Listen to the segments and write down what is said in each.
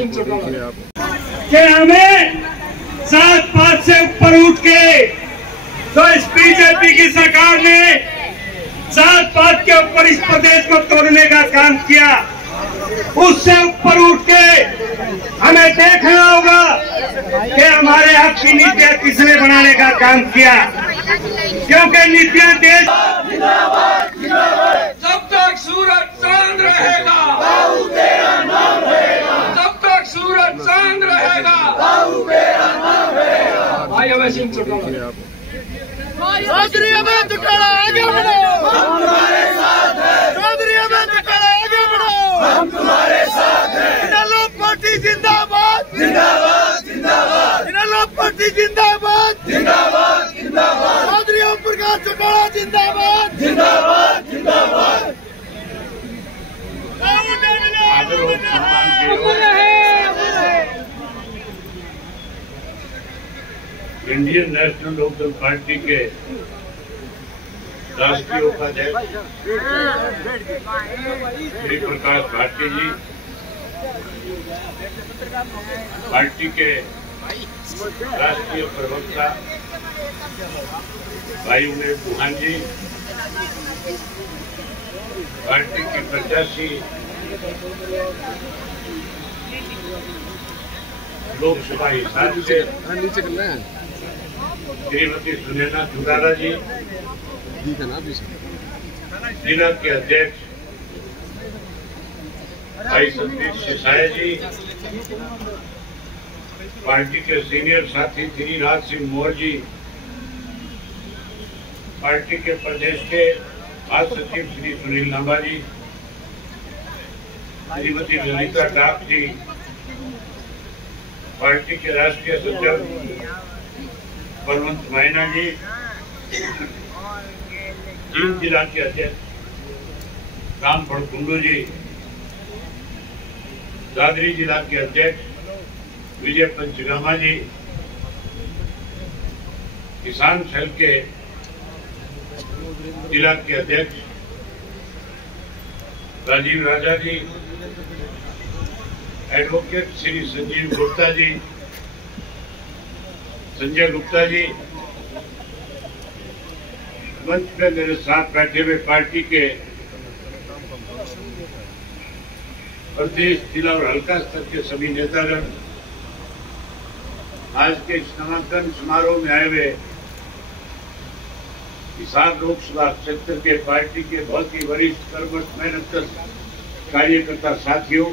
सिंह चौटाला कि हमें 7-5 से ऊपर उठ के तो इस बीजेपी की सरकार ने 7-5 के ऊपर इस प्रदेश को तोड़ने का काम किया, उससे ऊपर उठ के हमें देखना होगा कि हमारे हक की नीतियां किसने बनाने का काम किया, क्योंकि नीतियां देश जब तक सूरज चांद रहेगा बाबू तेरा नाम रहेगा, जब तक सूरज चांद रहेगा बाबू तेरा नाम रहेगा। भाई अभय सिंह चौटाला चौधरी अभय चौटाला आगे बढ़ो, हम तुम्हारे साथ हैं। चौधरी अभय चौटाला आगे बढ़ो, हम तुम्हारे साथ हैं। इनेलो पार्टी जिंदाबाद जिंदाबाद जिंदाबाद, इनेलो पार्टी जिंदाबाद जिंदाबाद जिंदाबाद, चौधरी ओम प्रकाश चौटाला जिंदाबाद जिंदाबाद जिंदाबाद। इंडियन नेशनल लोकदल पार्टी के राष्ट्रीय उपाध्यक्ष श्री प्रकाश भारती जी, पार्टी के राष्ट्रीय प्रवक्ता भाई उमेश बुहान जी, पार्टी की प्रत्याशी लोकसभा हिसार से श्रीमती सुनैना चौटाला जी, जिला के अध्यक्ष भाई सतबीर सिसाया जी, पार्टी के सीनियर साथी श्री राज सिंह मोर जी, पार्टी के प्रदेश के महासचिव श्री सुनील लांबा जी, श्रीमती ललिता डाक जी, पार्टी के राष्ट्रीय सचिव बलवंत मायना जी, जींद जिला के अध्यक्ष रामफल कुंडू जी, दादरी जिला के अध्यक्ष विजय पंचगामा जी, किसान सेल के जिला के अध्यक्ष राजीव राजा जी, एडवोकेट श्री संजीव गुप्ता जी, संजय गुप्ता जी, मंच पे मेरे साथ बैठे हुए पार्टी के प्रदेश, जिला और हल्का स्तर के सभी नेतागण, आज के इस नामांकन समारोह में आए हुए हिसार लोकसभा क्षेत्र के पार्टी के बहुत ही वरिष्ठ कर्मठ मेहनत कार्यकर्ता साथियों,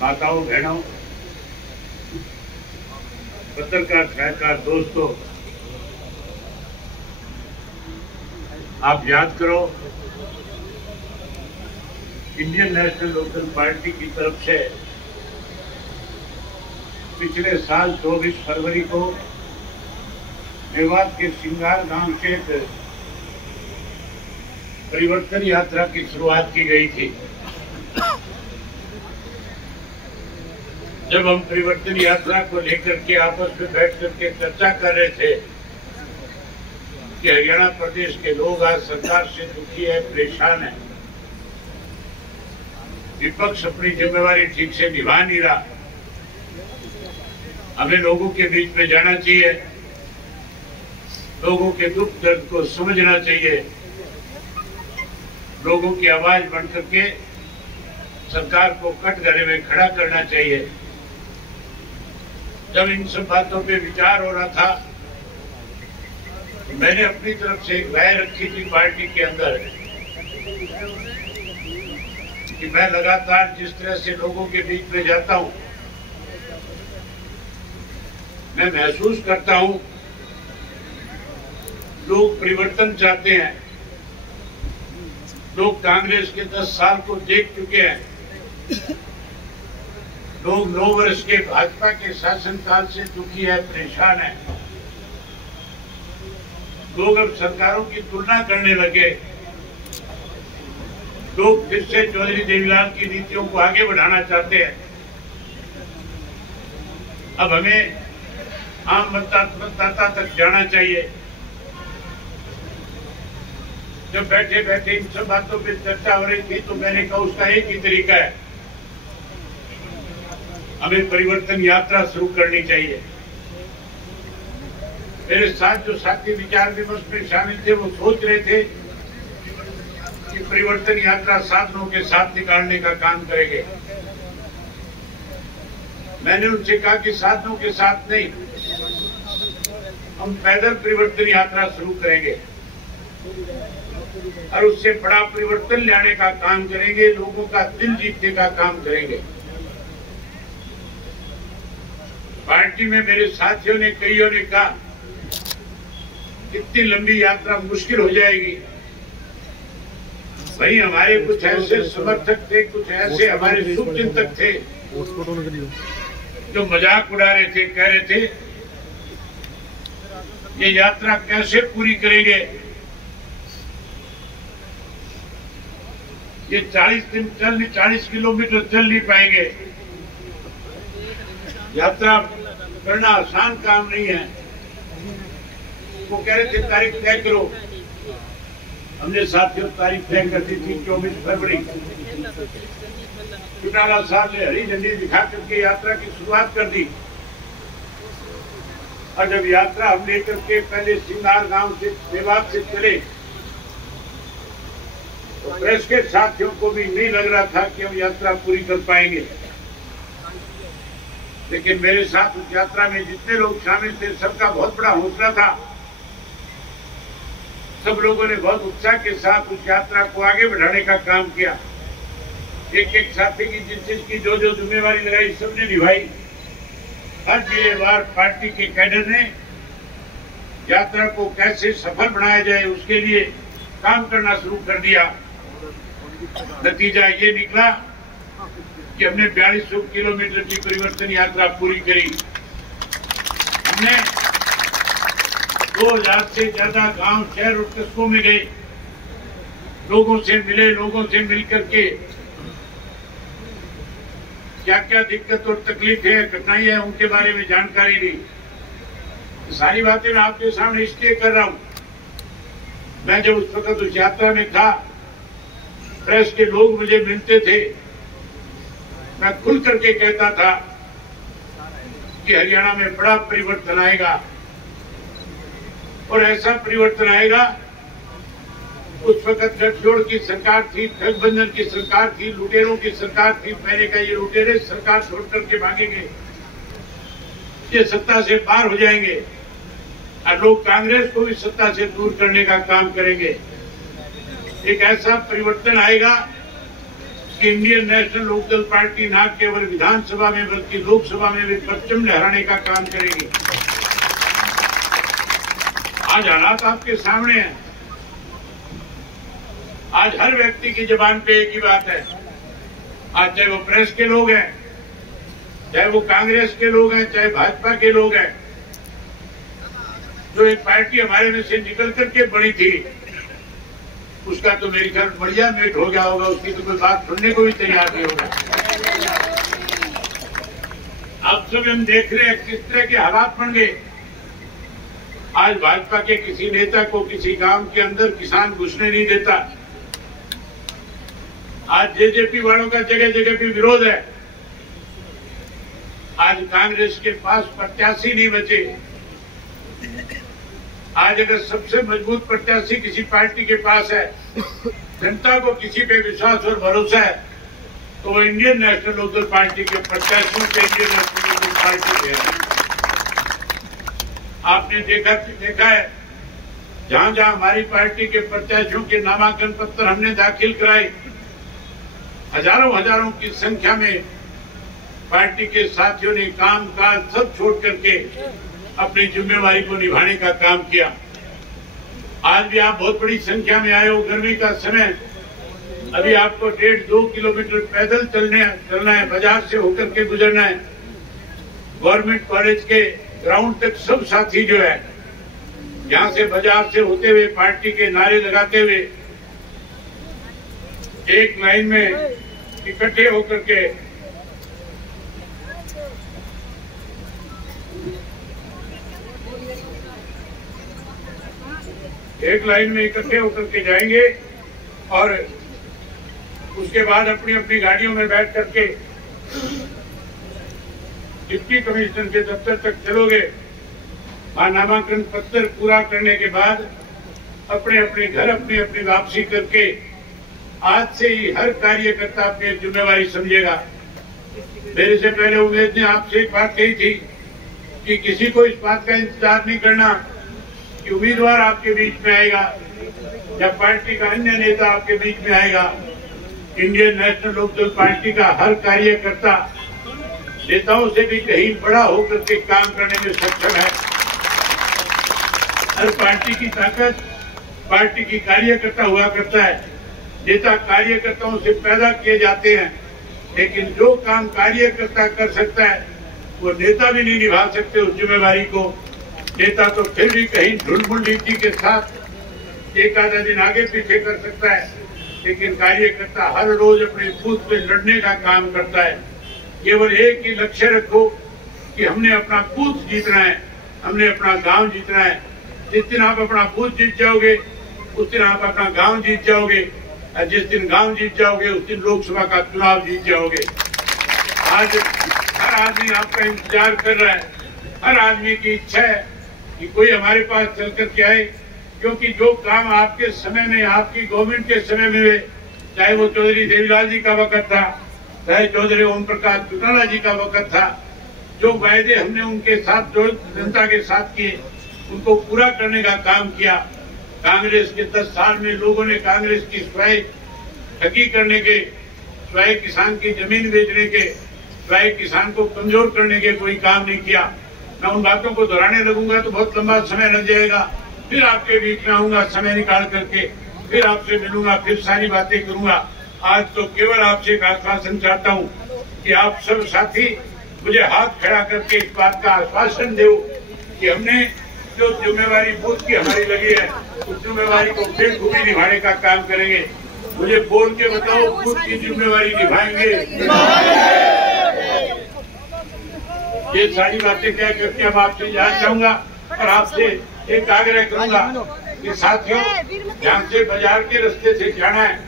माताओं बहनों, पत्रकार सहकार दोस्तों, आप याद करो इंडियन नेशनल लोकदल पार्टी की तरफ से पिछले साल 24 फरवरी को मेवात के सिंगार गांव से परिवर्तन यात्रा की शुरुआत की गई थी। जब हम परिवर्तन यात्रा को लेकर के आपस में बैठ करके चर्चा कर रहे थे कि हरियाणा प्रदेश के लोग आज सरकार से दुखी है, परेशान है, विपक्ष अपनी जिम्मेवारी ठीक से निभा नहीं रहा, हमें लोगों के बीच में जाना चाहिए, लोगों के दुख दर्द को समझना चाहिए, लोगों की आवाज बन करके सरकार को कटघरे में खड़ा करना चाहिए। जब इन सब बातों पे विचार हो रहा था, मैंने अपनी तरफ से एक राय रखी थी पार्टी के अंदर कि मैं लगातार जिस तरह से लोगों के बीच में जाता हूं, मैं महसूस करता हूं लोग परिवर्तन चाहते हैं, लोग कांग्रेस के 10 साल को देख चुके हैं, लोग 9 वर्ष के भाजपा के शासनकाल से दुखी है, परेशान है, लोग अब सरकारों की तुलना करने लगे, लोग फिर से चौधरी देवीलाल की नीतियों को आगे बढ़ाना चाहते हैं। अब हमें आम मतदाता तक जाना चाहिए। जब बैठे बैठे इन सब बातों पर चर्चा हो रही थी तो मैंने कहा उसका एक ही तरीका है हमें परिवर्तन यात्रा शुरू करनी चाहिए। मेरे साथ जो साथी विचार विमर्श में शामिल थे वो सोच रहे थे कि परिवर्तन यात्रा साधनों के साथ निकालने का काम करेंगे। मैंने उनसे कहा कि साधनों के साथ नहीं, हम पैदल परिवर्तन यात्रा शुरू करेंगे और उससे बड़ा परिवर्तन लाने का काम करेंगे, लोगों का दिल जीतने का काम करेंगे। पार्टी में मेरे साथियों ने कईयों ने कहा इतनी लंबी यात्रा मुश्किल हो जाएगी। भाई हमारे कुछ ऐसे समर्थक थे, कुछ ऐसे हमारे शुभचिंतक थे जो मजाक उड़ा रहे थे, कह रहे थे ये यात्रा कैसे पूरी करेंगे, ये 40 किलोमीटर चल नहीं पाएंगे, यात्रा करना आसान काम नहीं है। वो कह रहे थे तारीख तय करो। हमने साथियों तारीख तय कर दी थी 24 फरवरी। चौटाला साहब ने हरी झंडी दिखा करके यात्रा की शुरुआत कर दी और जब यात्रा हम लेकर के पहले सिंगार गांव से देवास से चले तो प्रेस के साथियों को भी नहीं लग रहा था कि हम यात्रा पूरी कर पाएंगे, लेकिन मेरे साथ उस यात्रा में जितने लोग शामिल थे सबका बहुत बड़ा हौसला था। सब लोगों ने बहुत उत्साह के साथ उस यात्रा को आगे बढ़ाने का काम किया। एक एक साथी की जिस चीज की जो जो जिम्मेवारी लगाई सबने निभाई। हर जिलेवार पार्टी के कैडर ने यात्रा को कैसे सफल बनाया जाए उसके लिए काम करना शुरू कर दिया। नतीजा ये निकला कि हमने 4200 किलोमीटर की परिवर्तन यात्रा पूरी करी। हमने 2000 से ज्यादा गांव, शहर और कस्बों में गए, लोगों से मिले, लोगों से मिलकर के क्या क्या दिक्कत और तकलीफें, कठिनाई है उनके बारे में जानकारी दी। सारी बातें मैं आपके सामने इसलिए कर रहा हूं, मैं जब उस वक्त उस यात्रा में था, प्रेस के लोग मुझे मिलते थे, मैं खुल करके कहता था कि हरियाणा में बड़ा परिवर्तन आएगा और ऐसा परिवर्तन आएगा। उस वक्त गठजोड़ की सरकार थी, ठगबंधन की सरकार थी, लुटेरों की सरकार थी। मैंने कहा ये लुटेरे सरकार छोड़ करके भागेंगे, ये सत्ता से पार हो जाएंगे और लोग कांग्रेस को भी सत्ता से दूर करने का काम करेंगे। एक ऐसा परिवर्तन आएगा कि इंडियन नेशनल लोकदल पार्टी न केवल विधानसभा में बल्कि लोकसभा में भी परचम लहराने का काम करेगी। आज हालात आपके सामने हैं। आज हर व्यक्ति की जुबान पे एक ही बात है। आज चाहे वो प्रेस के लोग हैं, चाहे वो कांग्रेस के लोग हैं, चाहे भाजपा के लोग हैं, जो एक पार्टी हमारे में से निकल करके बड़ी थी, उसका तो मेरी ख्याल बढ़िया मेट हो गया होगा, उसकी तो कोई बात सुनने को भी तैयार नहीं होगा। अब सब हम देख रहे हैं किस तरह के हालात बन गए। आज भाजपा के किसी नेता को किसी गांव के अंदर किसान घुसने नहीं देता। आज जेजेपी वालों का जगह जगह भी विरोध है। आज कांग्रेस के पास प्रत्याशी नहीं बचे। आज अगर सबसे मजबूत प्रत्याशी किसी पार्टी के पास है, जनता को किसी पे विश्वास और भरोसा है, तो वो इंडियन नेशनल लोकदल पार्टी के प्रत्याशियों के इंडियन नेशनल लोकदल पार्टी के हैं। आपने देखा है जहां जहां हमारी पार्टी के प्रत्याशियों के नामांकन पत्र हमने दाखिल कराए, हजारों की संख्या में पार्टी के साथियों ने काम काज सब छोड़ करके अपनी जिम्मेवारी को निभाने का काम किया। आज भी आप बहुत बड़ी संख्या में आए हो। गर्मी का समय, अभी आपको 1.5-2 किलोमीटर पैदल चलना है, बाजार से होकर के गुजरना है। गवर्नमेंट कॉलेज के ग्राउंड तक सब साथी जो है, यहां से बाजार से होते हुए पार्टी के नारे लगाते हुए एक लाइन में इकट्ठे होकर के जाएंगे और उसके बाद अपनी अपनी गाड़ियों में बैठ करके डिप्टी कमिश्नर के दफ्तर तक चलोगे, वहां नामांकन पत्र पूरा करने के बाद अपने अपने घर अपनी अपनी वापसी करके आज से ही हर कार्यकर्ता अपनी जिम्मेवारी समझेगा। मेरे से पहले उमेश ने आपसे एक बात कही थी कि किसी को इस बात का इंतजार नहीं करना कि उम्मीदवार आपके बीच में आएगा या पार्टी का अन्य नेता आपके बीच में आएगा। इंडियन नेशनल लोकदल पार्टी का हर कार्यकर्ता नेताओं से भी कहीं बड़ा होकर के काम करने में सक्षम है। हर पार्टी की ताकत पार्टी की कार्यकर्ता हुआ करता है। नेता कार्यकर्ताओं से पैदा किए जाते हैं, लेकिन जो काम कार्यकर्ता कर सकता है वो नेता भी नहीं निभा सकते उस जिम्मेवारी को। नेता तो फिर भी कहीं ढुलमुल नीति के साथ एक आधा दिन आगे पीछे कर सकता है, लेकिन कार्यकर्ता हर रोज अपने बूथ पे लड़ने का काम करता है। केवल एक ही लक्ष्य रखो कि हमने अपना बूथ जीतना है, हमने अपना गांव जीतना है। जिस दिन आप अपना बूथ जीत जाओगे उस दिन आप अपना गांव जीत जाओगे, और जिस दिन गांव जीत जाओगे उस दिन लोकसभा का चुनाव जीत जाओगे। आज हर आदमी आपका इंतजार कर रहा है, हर आदमी की इच्छा है कि कोई हमारे पास चल कर के आए, क्योंकि जो काम आपके समय में आपकी गवर्नमेंट के समय में हुए, चाहे वो चौधरी देवीलाल जी का वक्त था, चाहे चौधरी ओम प्रकाश चौटाला जी का वक्त था, जो वायदे हमने उनके साथ जो जनता के साथ किए उनको पूरा करने का काम किया। कांग्रेस के 10 साल में लोगों ने कांग्रेस की स्वयं ठगी करने के, स्वयं किसान की जमीन बेचने के, स्वयं किसान को कमजोर करने के कोई काम नहीं किया। मैं उन बातों को दोहराने लगूंगा तो बहुत लंबा समय लग जाएगा। फिर आपके बीच में आऊंगा समय निकाल करके, फिर आपसे मिलूंगा, फिर सारी बातें करूंगा। आज तो केवल आपसे एक आश्वासन चाहता हूं कि आप सब साथी मुझे हाथ खड़ा करके इस बात का आश्वासन दो कि हमने जो जिम्मेवारी बूथ की हमारी लगी है उस जिम्मेवारी को फिर खूबी निभाने का काम करेंगे। मुझे बोल के बताओ, बूथ की जिम्मेवारी निभाएंगे। ये सारी बातें कह करके अब आपसे जान चाहूंगा और आपसे एक आग्रह करूंगा कि साथियों, ध्यान से बाजार के रास्ते से जाना है।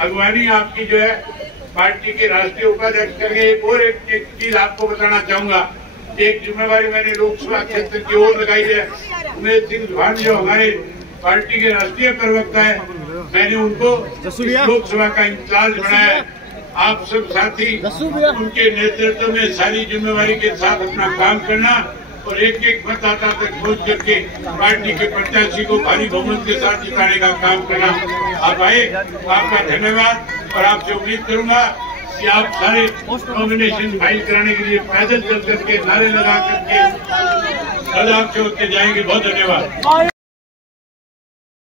अगवानी आपकी जो है पार्टी के राष्ट्रीय उपाध्यक्ष करके एक चीज आपको बताना चाहूंगा। एक जिम्मेवारी मैंने लोकसभा क्षेत्र की ओर लगाई है। उमेश सिंह चौहान जो हमारे पार्टी के राष्ट्रीय प्रवक्ता है, मैंने उनको लोकसभा का इंचार्ज बनाया है। आप सब साथी उनके नेतृत्व में सारी जिम्मेवारी के साथ अपना काम करना और एक एक मतदाता तक पहुंच करके पार्टी के प्रत्याशी को भारी बहुमत के साथ जिताने का काम करना। आप आए, आपका धन्यवाद। और आपसे उम्मीद करूंगा कि आप सारे नॉमिनेशन फाइल कराने के लिए पैदल चल करके नारे लगा करके सदा आपसे होते जाएंगे। बहुत धन्यवाद।